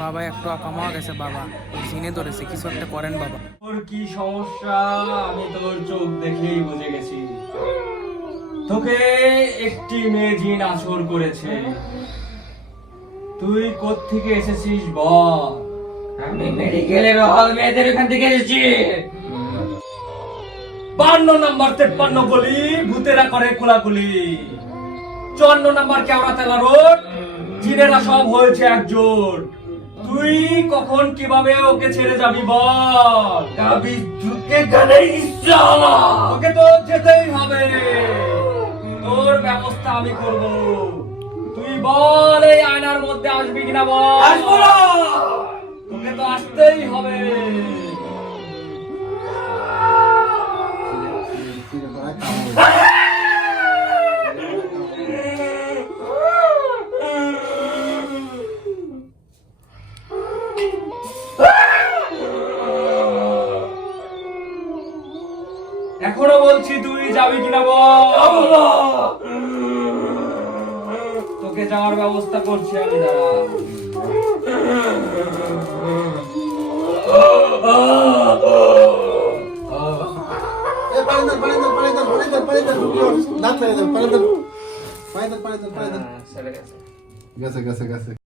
টাকা কামাওয়া গেছে বাবা। সিনে ধরেছে, কিছু একটা করেন বাবা। তোর কি সমস্যা? আমি তোর চোখ দেখেই বুঝে গেছি। তোকে একটি মেয়ে জিন আসর করেছে। তুই কোত্থেকে এসেছিস বল? আমি মেডিকেলের হল মেয়েদের থেকে এসেছি। বান্ন নাম্বার তেপ্পান্ন গলি, ভূতেরা করে কোলাকুলি। চুয়ান্ন নাম্বার কেওড়া তেলা রোড, জিনেরা সব হয়েছে একজোট। তুই কখন কীভাবে ওকে ছেড়ে যাবি বল? যাবি তোকে গানে ইচ্ছা তোকে তো যেতেই হবে তোর ব্যবস্থা আমি করব। তুই বল এই আয়নার মধ্যে আসবি কিনা বল? আসব না। তোকে তো আসতেই হবে। এখনও বলছি তুই যাবি কিনা বল। তোকে যাওয়ার ব্যবস্থা করছি আমি দাঁড়া গেছে। গেছে গেছে গেছে।